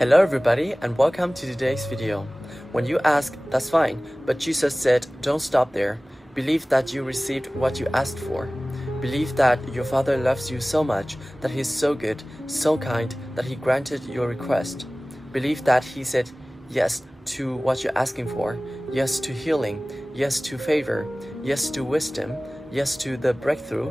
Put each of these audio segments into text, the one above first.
Hello everybody and welcome to today's video. When you ask, that's fine, but Jesus said, don't stop there. Believe that you received what you asked for. Believe that your Father loves you so much, that He is so good, so kind, that He granted your request. Believe that He said yes to what you're asking for, yes to healing, yes to favor, yes to wisdom, yes to the breakthrough.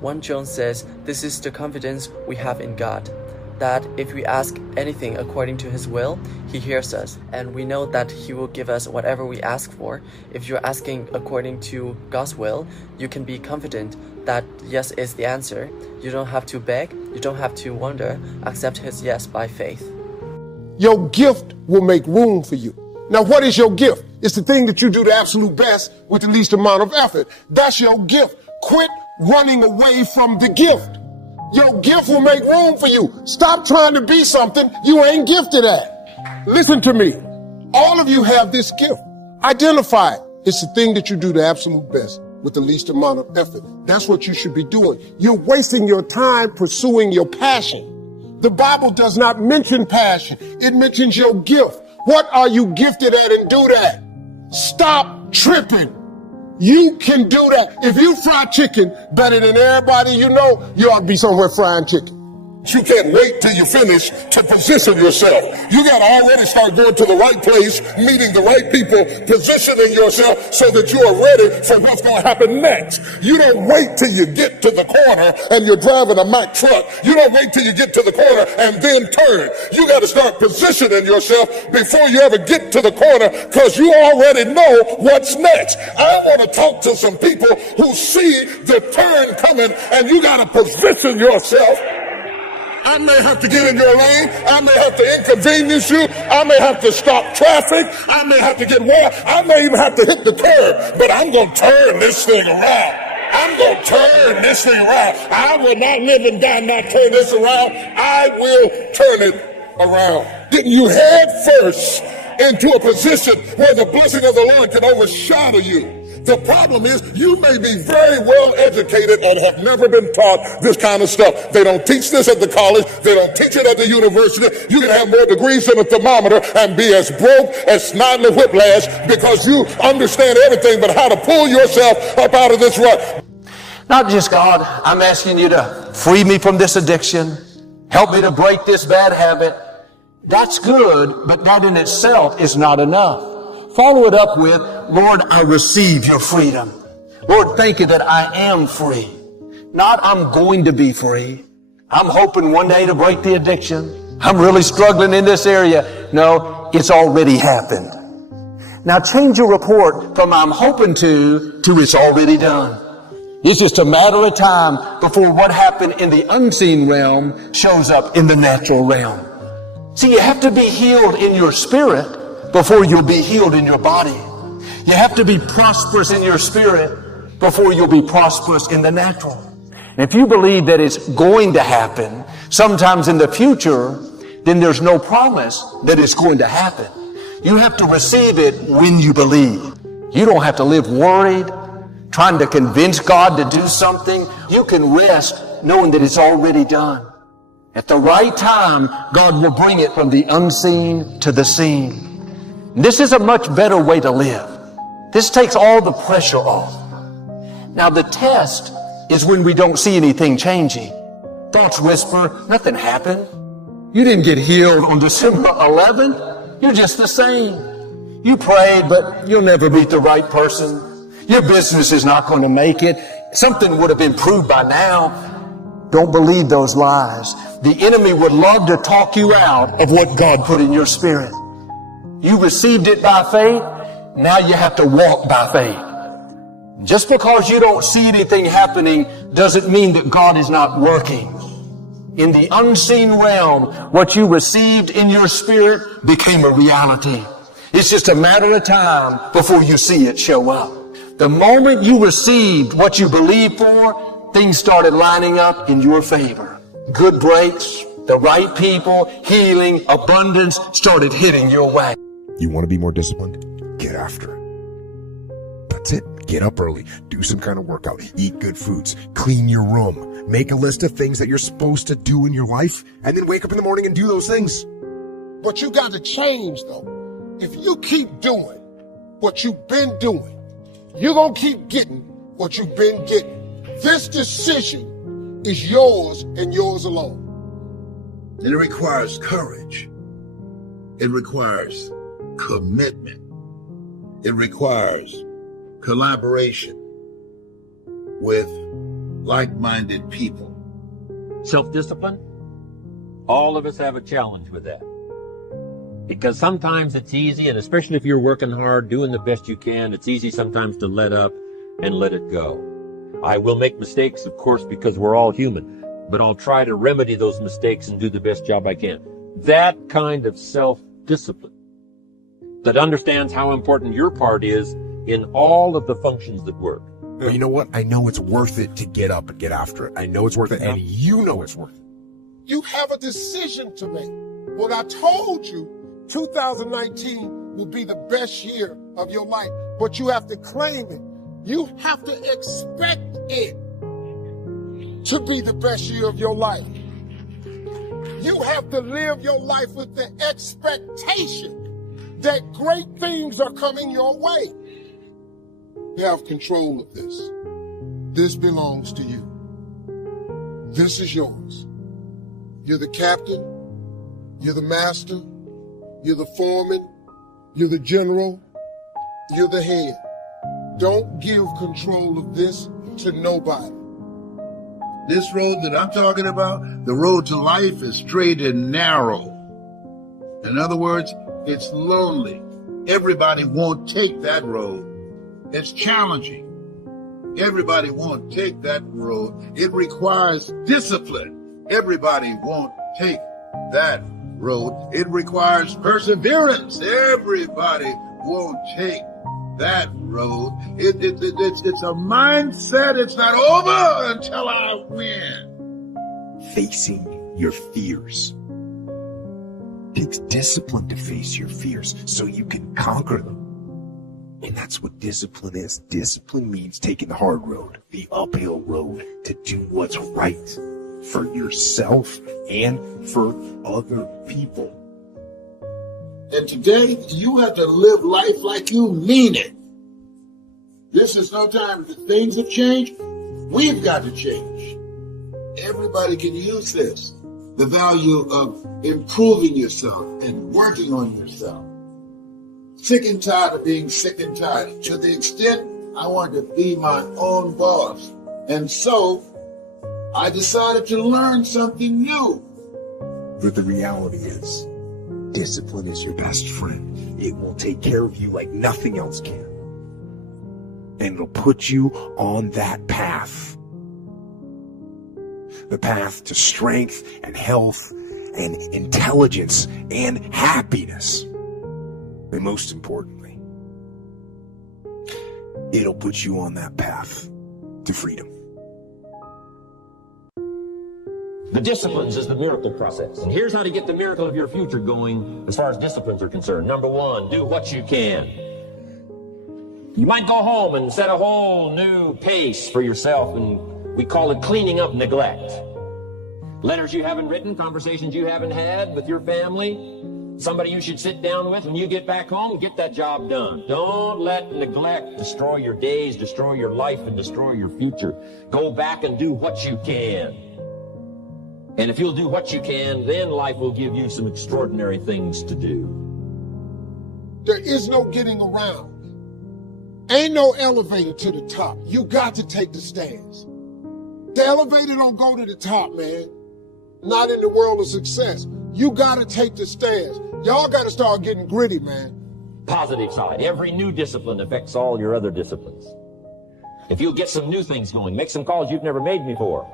1 John says, this is the confidence we have in God, that if we ask anything according to His will, He hears us, and we know that He will give us whatever we ask for. If you're asking according to God's will, you can be confident that yes is the answer. You don't have to beg, you don't have to wonder, accept His yes by faith. Your gift will make room for you. Now, what is your gift? It's the thing that you do the absolute best with the least amount of effort. That's your gift. Quit running away from the gift. Your gift will make room for you. Stop trying to be something you ain't gifted at. Listen to me. All of you have this gift. Identify it. It's the thing that you do the absolute best with the least amount of effort. That's what you should be doing. You're wasting your time pursuing your passion. The Bible does not mention passion. It mentions your gift. What are you gifted at, and do that? Stop tripping. You can do that. If you fry chicken better than everybody you know, you ought to be somewhere frying chicken. You can't wait till you finish to position yourself. You got to already start going to the right place, meeting the right people, positioning yourself so that you are ready for what's going to happen next. You don't wait till you get to the corner and you're driving a Mack truck. You don't wait till you get to the corner and then turn. You got to start positioning yourself before you ever get to the corner, because you already know what's next. I want to talk to some people who see the turn coming, and you got to position yourself. I may have to get in your lane. I may have to inconvenience you. I may have to stop traffic. I may have to get water. I may even have to hit the curb. But I'm going to turn this thing around. I'm going to turn this thing around. I will not live and die not turn this around. I will turn it around. Getting you head first into a position where the blessing of the Lord can overshadow you. The problem is, you may be very well educated and have never been taught this kind of stuff. They don't teach this at the college. They don't teach it at the university. You can have more degrees than a thermometer and be as broke as snot in a whiplash because you understand everything but how to pull yourself up out of this rut. Not just, God, I'm asking you to free me from this addiction. Help me to break this bad habit. That's good, but that in itself is not enough. Follow it up with, Lord, I receive your freedom. Lord, thank you that I am free. Not I'm going to be free. I'm hoping one day to break the addiction. I'm really struggling in this area. No, it's already happened. Now change your report from I'm hoping to it's already done. It's just a matter of time before what happened in the unseen realm shows up in the natural realm. See, you have to be healed in your spirit before you'll be healed in your body. You have to be prosperous in your spirit before you'll be prosperous in the natural. And if you believe that it's going to happen sometimes in the future, then there's no promise that it's going to happen. You have to receive it when you believe. You don't have to live worried, trying to convince God to do something. You can rest knowing that it's already done. At the right time, God will bring it from the unseen to the seen. This is a much better way to live. This takes all the pressure off. Now the test is when we don't see anything changing. Thoughts whisper, nothing happened. You didn't get healed on December 11th. You're just the same. You prayed, but you'll never meet the right person. Your business is not going to make it. Something would have been proved by now. Don't believe those lies. The enemy would love to talk you out of what God put in your spirit. You received it by faith. Now you have to walk by faith. Just because you don't see anything happening doesn't mean that God is not working. In the unseen realm, what you received in your spirit became a reality. It's just a matter of time before you see it show up. The moment you received what you believed for, things started lining up in your favor. Good breaks, the right people, healing, abundance started hitting your way. You want to be more disciplined? Get after it. That's it. Get up early. Do some kind of workout. Eat good foods. Clean your room. Make a list of things that you're supposed to do in your life, and then wake up in the morning and do those things. But you got to change, though. If you keep doing what you've been doing, you're going to keep getting what you've been getting. This decision is yours and yours alone. And it requires courage. It requires commitment. It requires collaboration with like-minded people. Self-discipline? All of us have a challenge with that. Because sometimes it's easy, and especially if you're working hard, doing the best you can, it's easy sometimes to let up and let it go. I will make mistakes, of course, because we're all human, but I'll try to remedy those mistakes and do the best job I can. That kind of self-discipline that understands how important your part is in all of the functions that work. But you know what? I know it's worth it to get up and get after it. I know it's worth it, and you know it's worth it. You have a decision to make. When I told you 2019 will be the best year of your life, but you have to claim it. You have to expect it to be the best year of your life. You have to live your life with the expectation that great things are coming your way. You have control of this. This belongs to you. This is yours. You're the captain. You're the master. You're the foreman. You're the general. You're the head. Don't give control of this to nobody. This road that I'm talking about, the road to life, is straight and narrow. In other words, it's lonely. Everybody won't take that road. It's challenging. Everybody won't take that road. It requires discipline. Everybody won't take that road. It requires perseverance. Everybody won't take that road. It's a mindset. It's not over until I win. Facing your fears. It takes discipline to face your fears so you can conquer them. And that's what discipline is. Discipline means taking the hard road, the uphill road, to do what's right for yourself and for other people. And today, you have to live life like you mean it. This is no time that things have changed. We've got to change. Everybody can use this. The value of improving yourself and working on yourself. Sick and tired of being sick and tired. To the extent I want to be my own boss. And so, I decided to learn something new. But the reality is, discipline is your best friend. It will take care of you like nothing else can. And it'll put you on that path. The path to strength and health and intelligence and happiness. And most importantly, it'll put you on that path to freedom. The disciplines is the miracle process. And here's how to get the miracle of your future going as far as disciplines are concerned. Number one, do what you can. You might go home and set a whole new pace for yourself, and we call it cleaning up neglect. Letters you haven't written, conversations you haven't had with your family, somebody you should sit down with when you get back home, get that job done. Don't let neglect destroy your days, destroy your life, and destroy your future. Go back and do what you can. And if you'll do what you can, then life will give you some extraordinary things to do. There is no getting around. Ain't no elevator to the top. You got to take the stairs. The elevator don't go to the top, man. Not in the world of success. You got to take the stairs. Y'all got to start getting gritty, man. Positive side. Every new discipline affects all your other disciplines. If you'll get some new things going, make some calls you've never made before.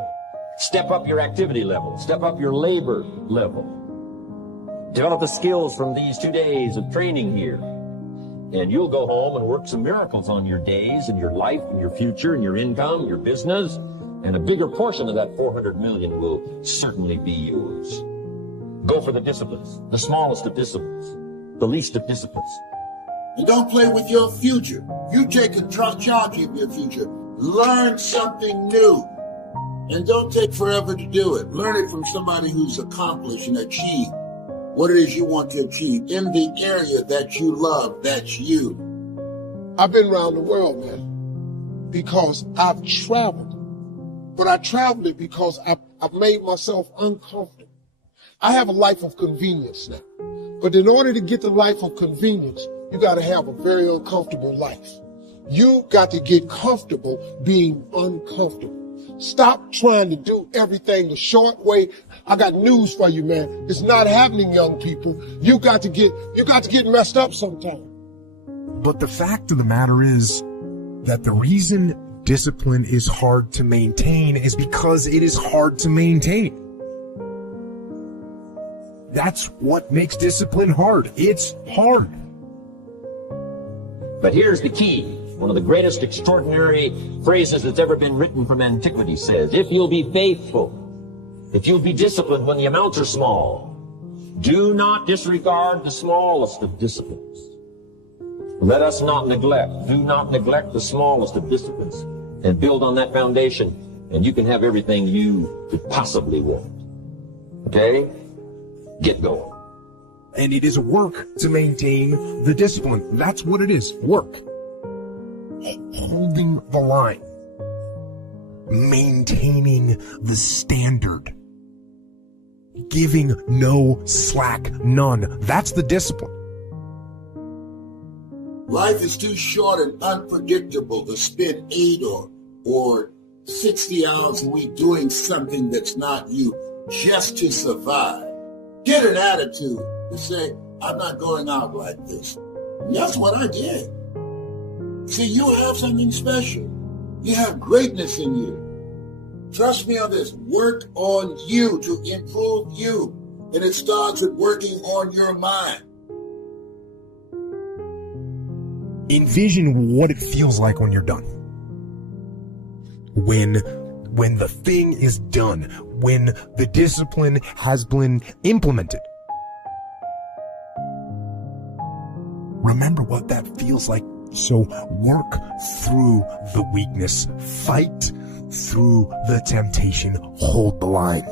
Step up your activity level. Step up your labor level. Develop the skills from these 2 days of training here. And you'll go home and work some miracles on your days and your life and your future and your income, your business. And a bigger portion of that 400 million will certainly be yours. Go for the disciplines, the smallest of disciplines, the least of disciplines. You don't play with your future. You take charge of your future. Learn something new. And don't take forever to do it. Learn it from somebody who's accomplished and achieved what it is you want to achieve in the area that you love, that's you. I've been around the world, man, because I've traveled. But I traveled it because I've made myself uncomfortable. I have a life of convenience now. But in order to get the life of convenience, you got to have a very uncomfortable life. You got to get comfortable being uncomfortable. Stop trying to do everything the short way. I got news for you, man. It's not happening, young people. You got to get messed up sometime. But the fact of the matter is that the reason discipline is hard to maintain is because it is hard to maintain. That's what makes discipline hard. It's hard. But here's the key. One of the greatest extraordinary phrases that's ever been written from antiquity says, if you'll be faithful, if you'll be disciplined when the amounts are small, do not disregard the smallest of disciplines. Let us not neglect. Do not neglect the smallest of disciplines and build on that foundation, and you can have everything you could possibly want. Okay? Get going. And it is work to maintain the discipline. That's what it is. Work. Holding the line. Maintaining the standard. Giving no slack, none. That's the discipline. Life is too short and unpredictable to spend 8 or 60 hours a week doing something that's not you just to survive. Get an attitude to say, I'm not going out like this. And that's what I did. See, you have something special. You have greatness in you. Trust me on this. Work on you to improve you. And it starts with working on your mind. Envision what it feels like when you're done. When the thing is done. When the discipline has been implemented. Remember what that feels like. So work through the weakness. Fight through the temptation. Hold the line.